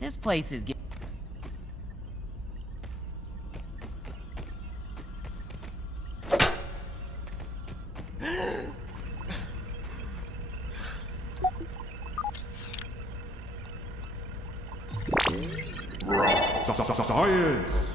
This place is Science!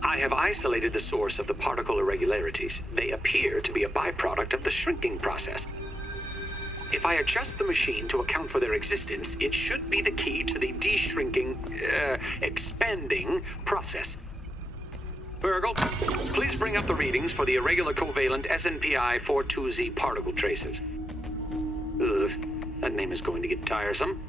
I have isolated the source of the particle irregularities. They appear to be a byproduct of the shrinking process. If I adjust the machine to account for their existence, it should be the key to the expanding process. Burgle, please bring up the readings for the irregular covalent SNPI 42Z particle traces. Ugh, that name is going to get tiresome.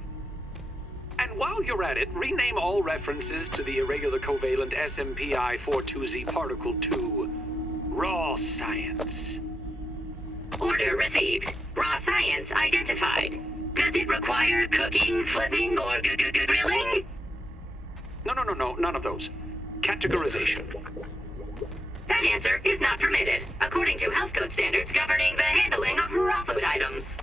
And while you're at it, rename all references to the irregular covalent SMPI 42Z particle to Raw Science. Order received. Raw science identified. Does it require cooking, flipping, or grilling? No, none of those. Categorization. That answer is not permitted, according to health code standards governing the handling of raw food items.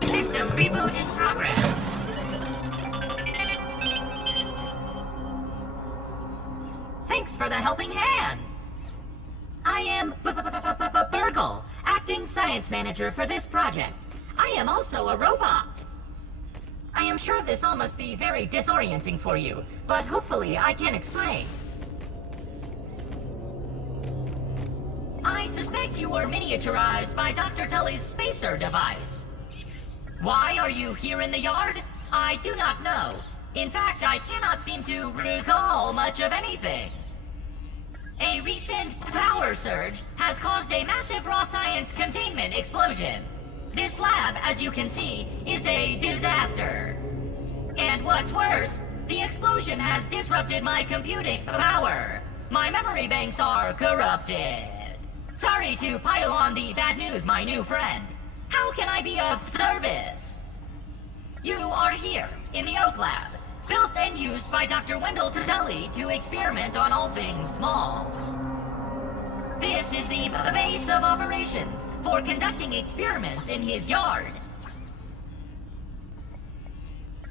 System reboot in progress. Thanks for the helping hand. I am Burgle, acting science manager for this project. I am also a robot. I am sure this all must be very disorienting for you, but hopefully I can explain. I suspect you were miniaturized by Dr. Tully's spacer device. Why are you here in the yard? I do not know. In fact, I cannot seem to recall much of anything. A recent power surge has caused a massive raw science containment explosion. This lab, as you can see, is a disaster. And what's worse, the explosion has disrupted my computing power. My memory banks are corrupted. Sorry to pile on the bad news, my new friend. How can I be of service? You are here, in the Oak Lab, built and used by Dr. Wendell Tully to experiment on all things small. This is the base of operations for conducting experiments in his yard.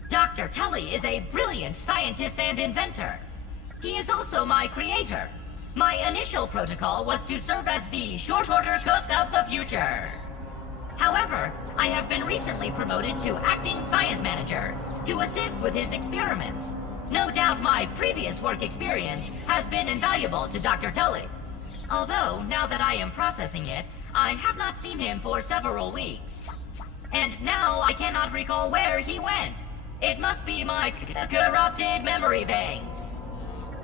Dr. Tully is a brilliant scientist and inventor. He is also my creator. My initial protocol was to serve as the short-order cook of the future. However, I have been recently promoted to acting science manager to assist with his experiments. No doubt my previous work experience has been invaluable to Dr. Tully. Although, now that I am processing it, I have not seen him for several weeks. And now I cannot recall where he went. It must be my corrupted memory banks.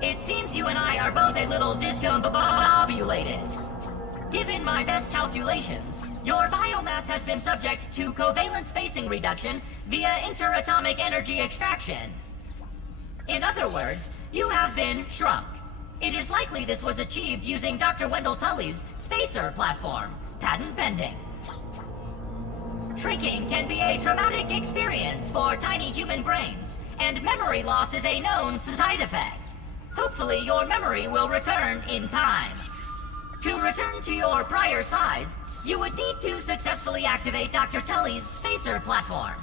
It seems you and I are both a little discombobulated. Given my best calculations, your biomass has been subject to covalent spacing reduction via interatomic energy extraction. In other words, you have been shrunk. It is likely this was achieved using Dr. Wendell Tully's spacer platform, patent pending. Shrinking can be a traumatic experience for tiny human brains, and memory loss is a known side effect. Hopefully your memory will return in time. To return to your prior size, you would need to successfully activate Dr. Tully's spacer platform.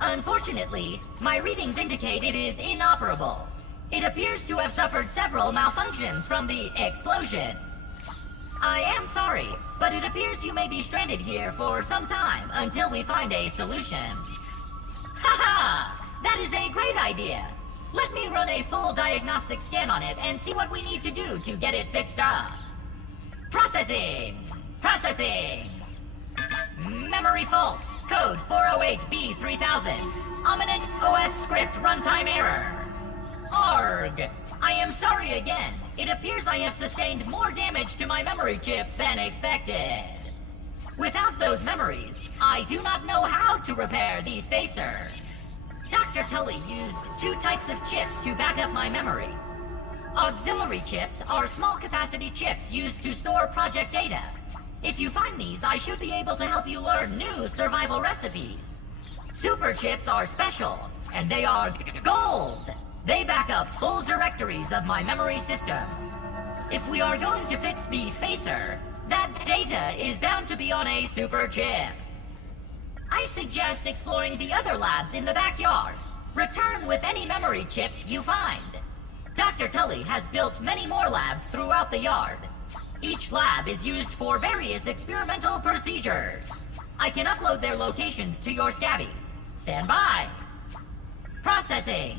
Unfortunately, my readings indicate it is inoperable. It appears to have suffered several malfunctions from the explosion. I am sorry, but it appears you may be stranded here for some time until we find a solution. Haha! That is a great idea! Let me run a full diagnostic scan on it and see what we need to do to get it fixed up. Processing! Processing! Memory fault! Code 408B3000. Ominent OS script runtime error. Arg! I am sorry again. It appears I have sustained more damage to my memory chips than expected. Without those memories, I do not know how to repair the spacer. Dr. Tully used 2 types of chips to back up my memory. Auxiliary chips are small capacity chips used to store project data. If you find these, I should be able to help you learn new survival recipes. Super chips are special, and they are gold. They back up full directories of my memory system. If we are going to fix the spacer, that data is bound to be on a super chip. I suggest exploring the other labs in the backyard. Return with any memory chips you find. Dr. Tully has built many more labs throughout the yard. Each lab is used for various experimental procedures. I can upload their locations to your Scabby. Stand by. Processing.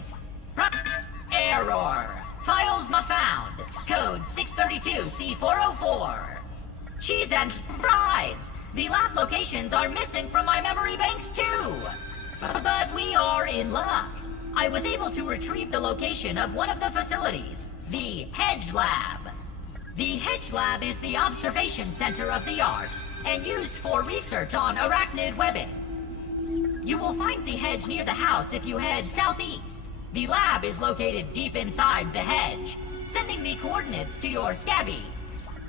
Error. Files not found. Code 632C404. Cheese and fries. The lab locations are missing from my memory banks too. But we are in luck. I was able to retrieve the location of one of the facilities, the Hedge Lab. The Hedge Lab is the observation center of the yard and used for research on arachnid webbing. You will find the hedge near the house if you head southeast. The lab is located deep inside the hedge, sending the coordinates to your Scabby.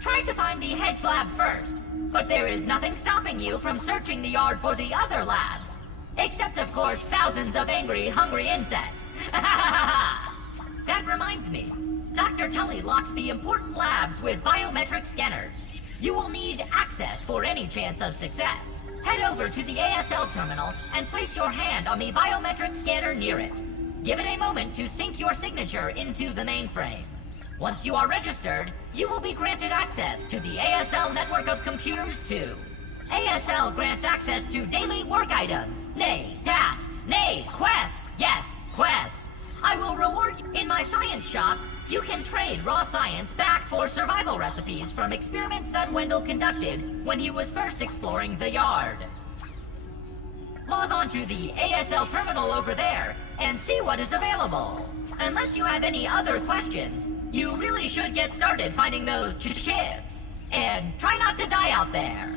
Try to find the Hedge Lab first, but there is nothing stopping you from searching the yard for the other labs. Except, of course, thousands of angry, hungry insects. That reminds me. Dr. Tully locks the important labs with biometric scanners. You will need access for any chance of success. Head over to the ASL terminal and place your hand on the biometric scanner near it. Give it a moment to sync your signature into the mainframe. Once you are registered, you will be granted access to the ASL network of computers too. ASL grants access to daily work items, nay, tasks, nay, quests, yes, quests. I will reward you. In my science shop, you can trade raw science back for survival recipes from experiments that Wendell conducted when he was first exploring the yard. Log on to the ASL terminal over there and see what is available. Unless you have any other questions, you really should get started finding those chips. And try not to die out there.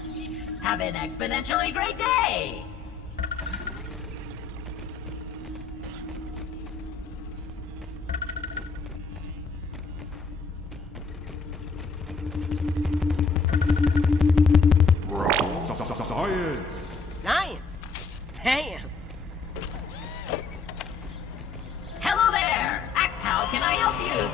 Have an exponentially great day! Science! Science? Damn! Hello there! How can I help you?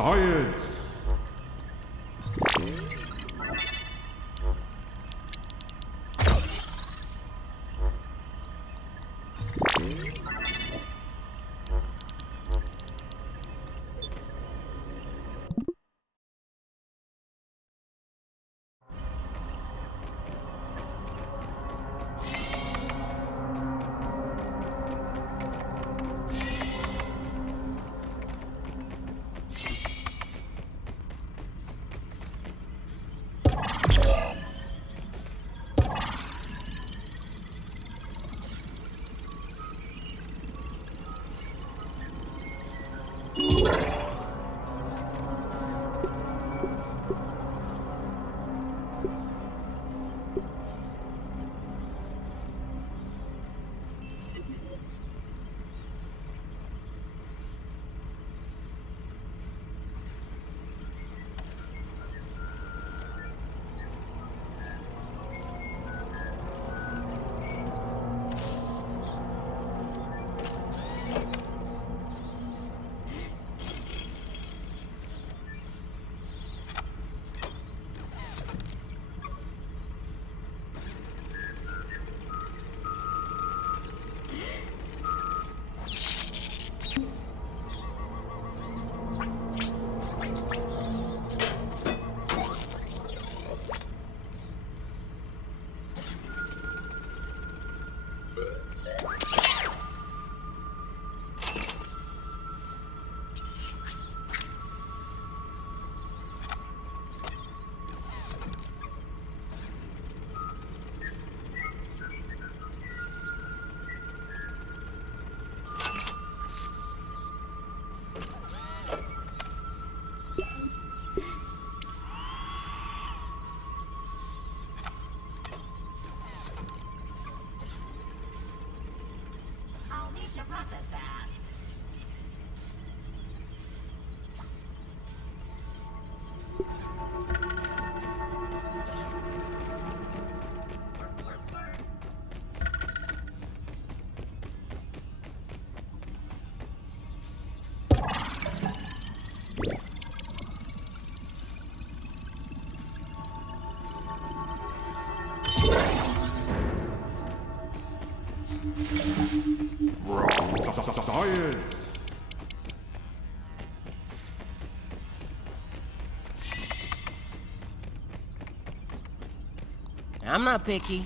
Science! I'll need to process that. Science! I'm not picky.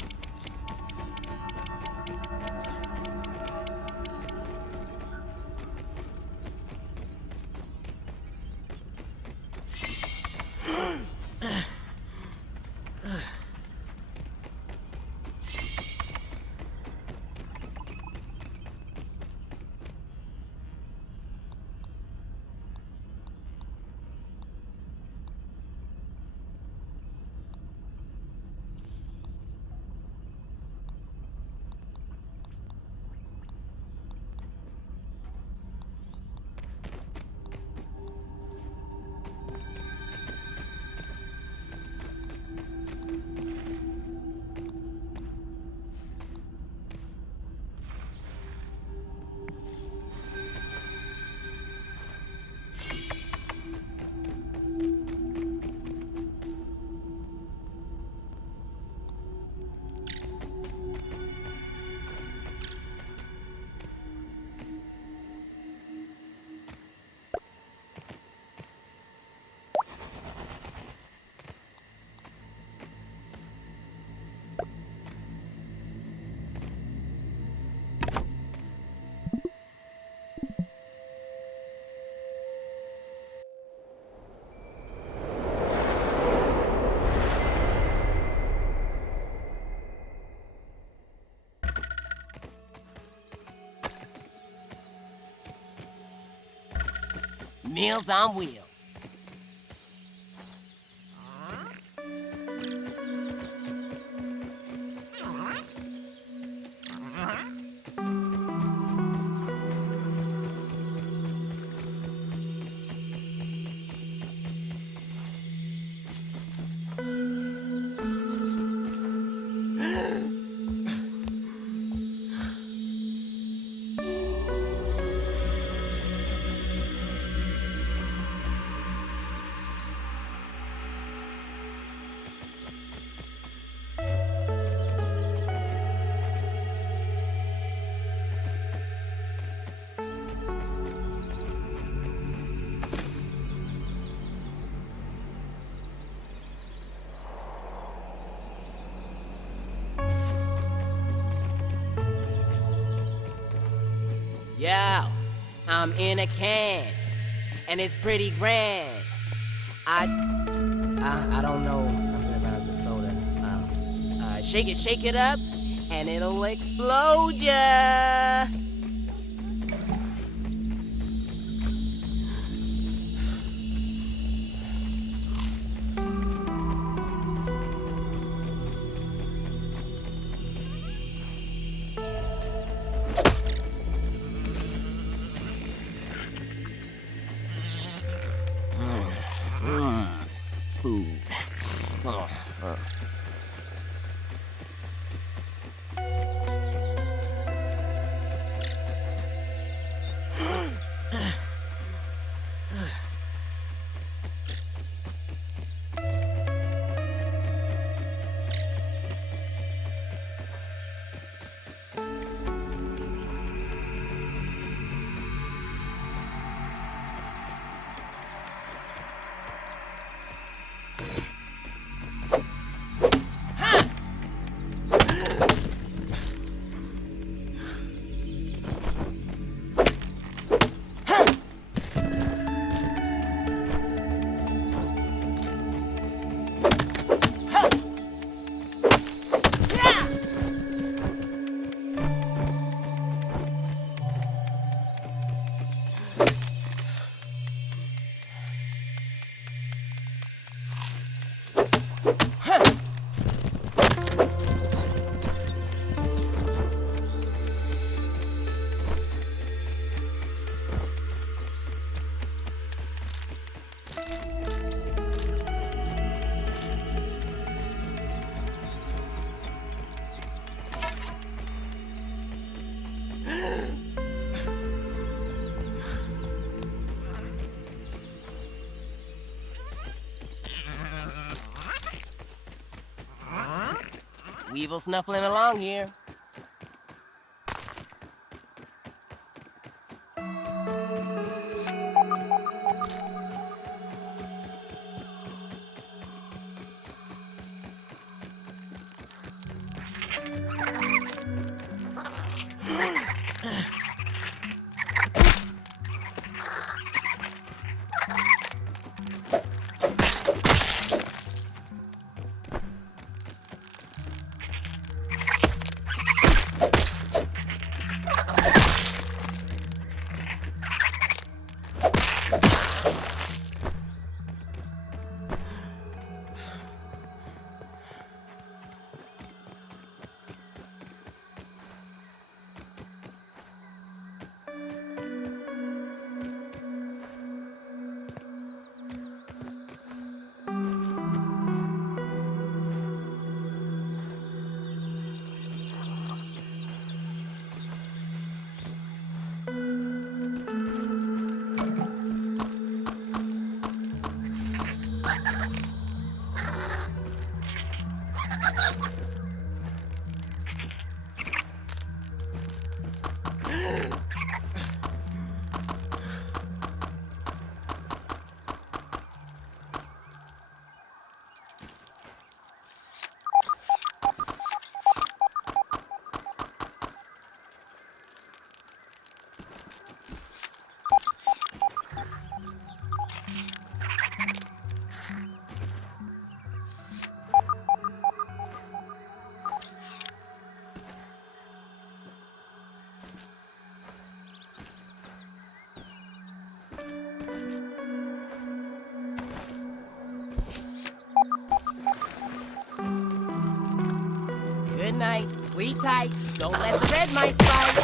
Meals on wheels. Yo, I'm in a can, and it's pretty grand. I don't know, something about the soda. Shake it up, and it'll explode ya. Food. Weevil snuffling along here. Good night. Sleep tight. Don't let the red mites bite.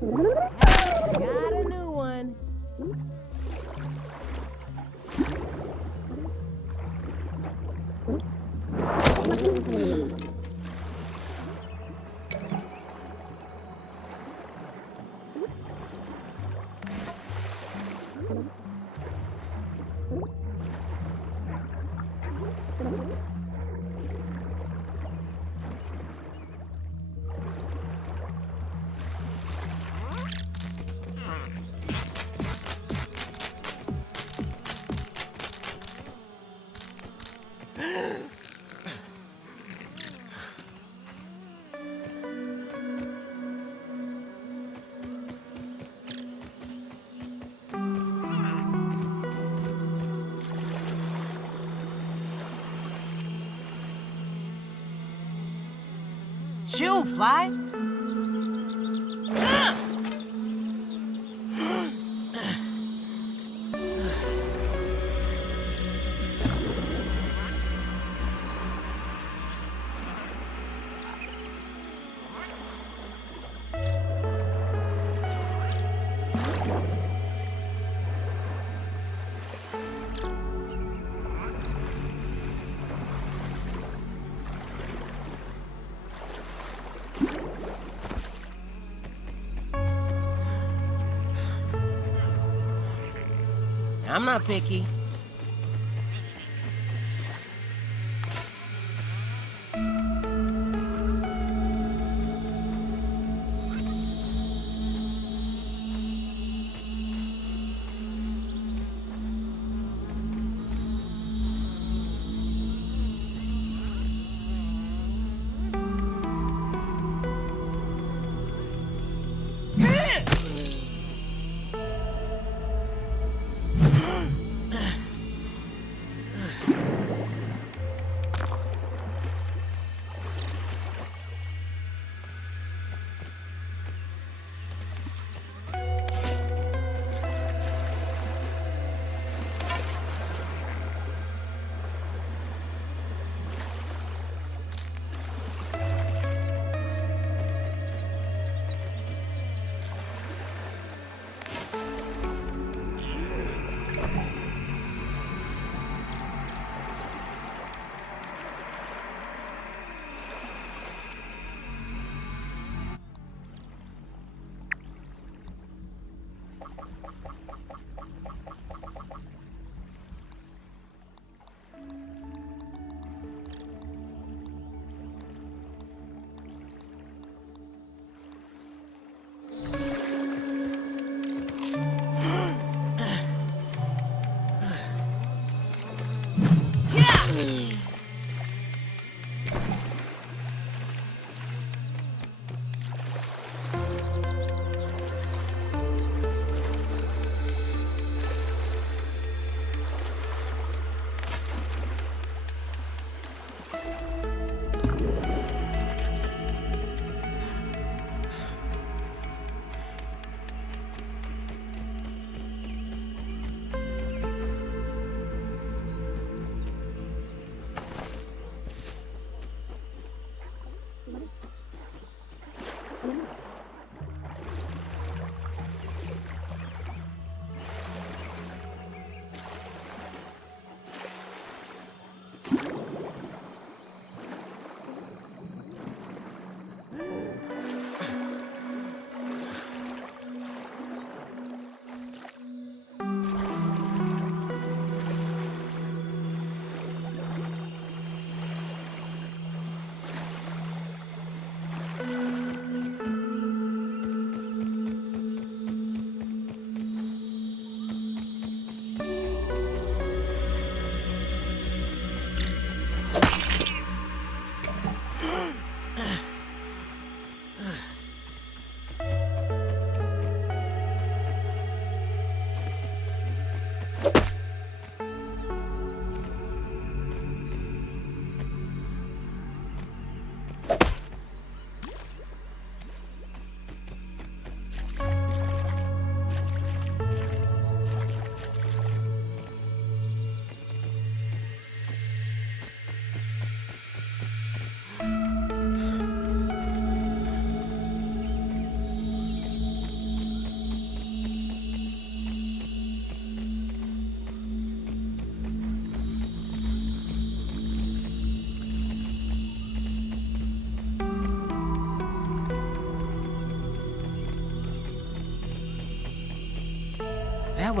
Got a new one. Shoo, Fly. I'm not picky.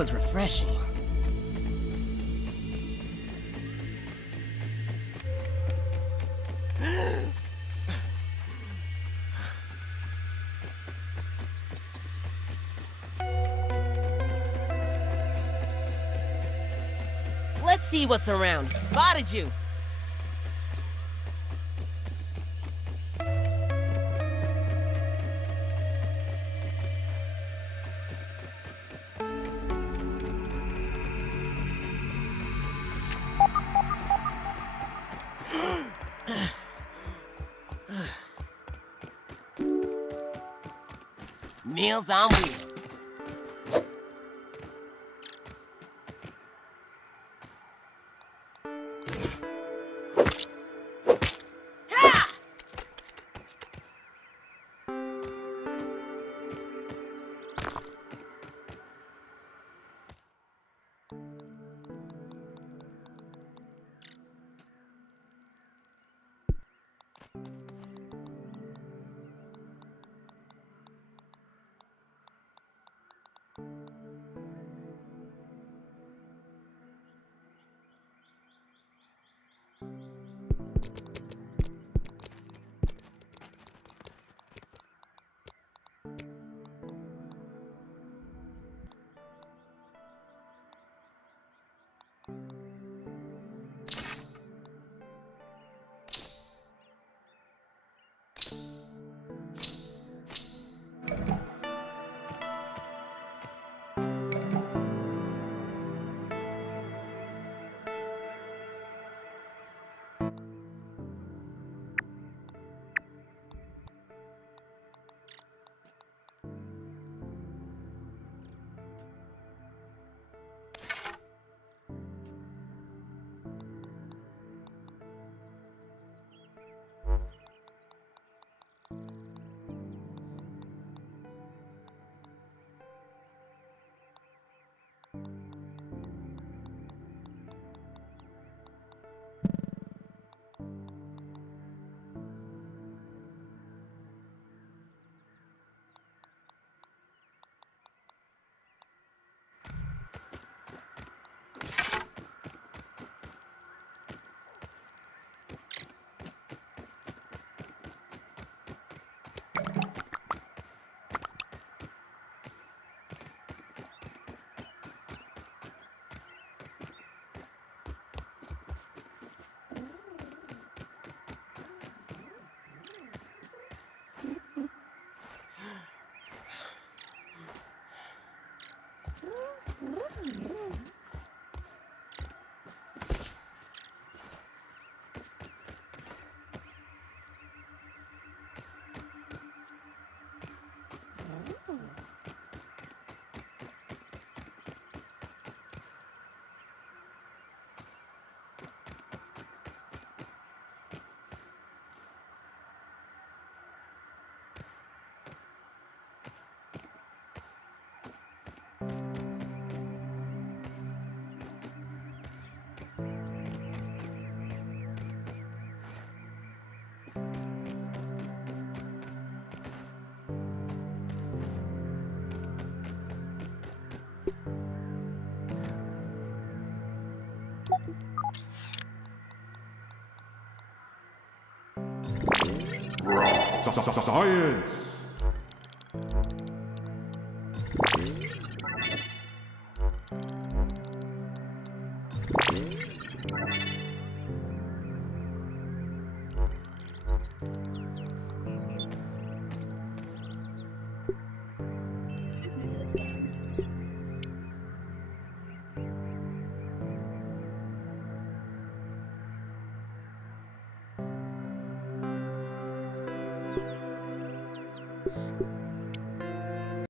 was refreshing. Let's see what's around. Spotted you. Meals on wheels. Science.